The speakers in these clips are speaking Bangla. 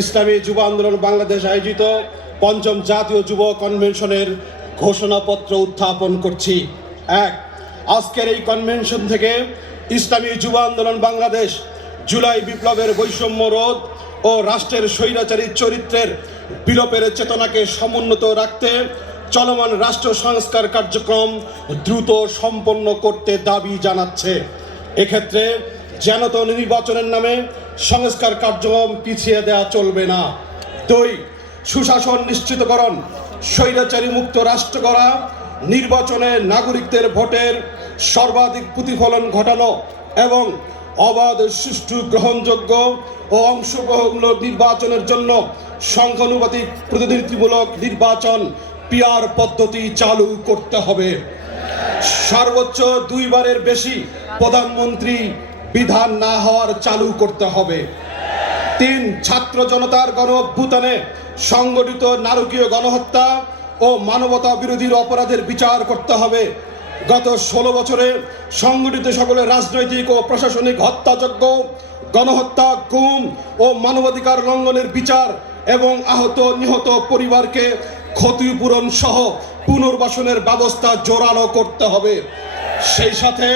ইসলামী যুব আন্দোলন বাংলাদেশ আয়োজিত পঞ্চম জাতীয় যুব কনভেনশনের ঘোষণাপত্র উত্থাপন করছি। আজকের এই কনভেনশন থেকে ইসলামী যুব আন্দোলন বাংলাদেশ জুলাই বিপ্লবের বৈষম্য রোধ ও রাষ্ট্রের স্বৈরাচারী চরিত্রের বিলোপের চেতনাকে সমুন্নত রাখতে চলমান রাষ্ট্র সংস্কার কার্যক্রম দ্রুত সম্পন্ন করতে দাবি জানাচ্ছে। এক্ষেত্রে যেনত নির্বাচনের নামে সংস্কার কার্যক্রম পিছিয়ে দেওয়া চলবে না। 2. সুশাসন নিশ্চিতকরণ, স্বৈরাচারী মুক্ত রাষ্ট্র গড়া, নির্বাচনে নাগরিকদের ভোটের সর্বাধিক প্রতিফলন ঘটানো এবং অবাধ, সুষ্ঠু, গ্রহণযোগ্য ও অংশগ্রহণমূলক নির্বাচনের জন্য সংখ্যানুপাতিক প্রতিনিধিত্বমূলক নির্বাচন পিআর পদ্ধতি চালু করতে হবে। সর্বোচ্চ 2 বারের বেশি প্রধানমন্ত্রী বিধান না হওয়ার চালু করতে হবে। 3. ছাত্র জনতার গণ অভ্যুত্থানে সংগঠিত নারকীয় গণহত্যা ও মানবতা বিরোধীর অপরাধের বিচার করতে হবে। গত 16 বছরে সংগঠিত সকলের রাজনৈতিক ও প্রশাসনিক হত্যাযজ্ঞ, গণহত্যা, গুম ও মানবাধিকার লঙ্ঘনের বিচার এবং আহত নিহত পরিবারকে ক্ষতিপূরণ সহ পুনর্বাসনের ব্যবস্থা জোরালো করতে হবে। সেই সাথে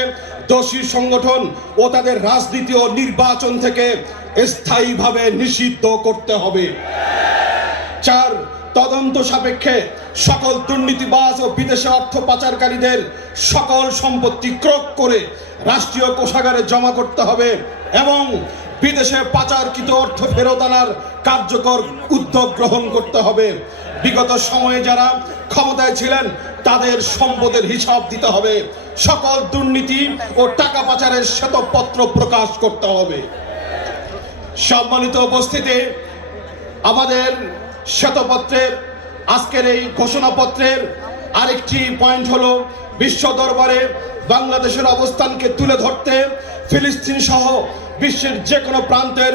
দোষী সংগঠন ও তাদের রাজনীতি ও নির্বাচন থেকে স্থায়ীভাবে নিষিদ্ধ করতে হবে। 4. তদন্ত সাপেক্ষে সকল দুর্নীতিবাজ ও বিদেশে অর্থ পাচারকারীদের সকল সম্পত্তি ক্রয় করে রাষ্ট্রীয় কোষাগারে জমা করতে হবে এবং বিদেশে পাচারকৃত অর্থ ফেরত আনার কার্যকর উদ্যোগ গ্রহণ করতে হবে। বিগত সময়ে যারা ক্ষমতায় ছিলেন তাদের সম্পদের হিসাব দিতে হবে। সকল দুর্নীতি ও টাকা পাচারের শ্বেতপত্র প্রকাশ করতে হবে। সম্মানিত উপস্থিতি, আমাদের শ্বেতপত্রের আজকের এই ঘোষণাপত্রের আরেকটি পয়েন্ট হলো বিশ্ব দরবারে বাংলাদেশের অবস্থানকে তুলে ধরতে ফিলিস্তিন সহ বিশ্বের যে কোনো প্রান্তের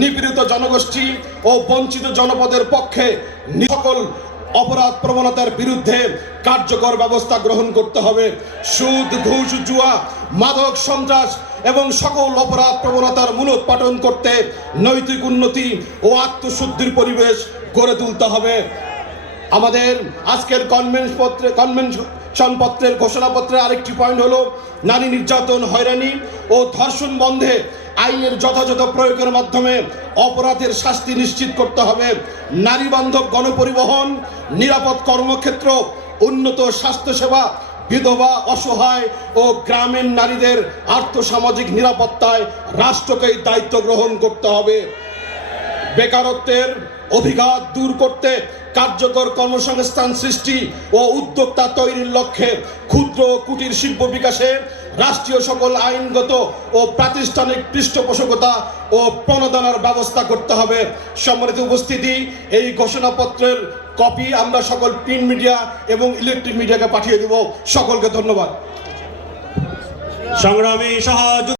নিপীড়িত জনগোষ্ঠী ও বঞ্চিত জনপদের পক্ষে সকল অপরাধ প্রবণতার বিরুদ্ধে কার্যকর ব্যবস্থা গ্রহণ করতে হবে। সুদ, ঘুষ, জুয়া, মাদক, সন্ত্রাস এবং সকল অপরাধ প্রবণতার মূলোৎপাটন করতে নৈতিক উন্নতি ও আত্মশুদ্ধির পরিবেশ গড়ে তুলতে হবে। আমাদের আজকের কনভেনশন পত্রের ঘোষণাপত্রের আরেকটি পয়েন্ট হলো নারী নির্যাতন, হয়রানি ও ধর্ষণ বন্ধে আইনের যথাযথ প্রয়োগের মাধ্যমে অপরাধের শাস্তি নিশ্চিত করতে হবে। নারী বান্ধব গণপরিবহন, নিরাপদ কর্মক্ষেত্র, উন্নত স্বাস্থ্যসেবা, বিধবা, অসহায় ও গ্রামীণ নারীদের আর্থসামাজিক নিরাপত্তায় রাষ্ট্রকেই দায়িত্ব গ্রহণ করতে হবে। বেকারত্বের অভিঘাত দূর করতে কার্যকর কর্মসংস্থান সৃষ্টি ও উদ্যোক্তা তৈরির লক্ষ্যে ক্ষুদ্র ও কুটির শিল্প বিকাশে রাষ্ট্রীয় সকল আইনগত ও প্রাতিষ্ঠানিক পৃষ্ঠপোষকতা ও প্রণোদনার ব্যবস্থা করতে হবে। সম্মানিত উপস্থিতি, এই ঘোষণাপত্রের কপি আমরা সকল প্রিন্ট মিডিয়া এবং ইলেকট্রিক মিডিয়াকে পাঠিয়ে দেব। সকলকে ধন্যবাদ। সংগ্রামী সহ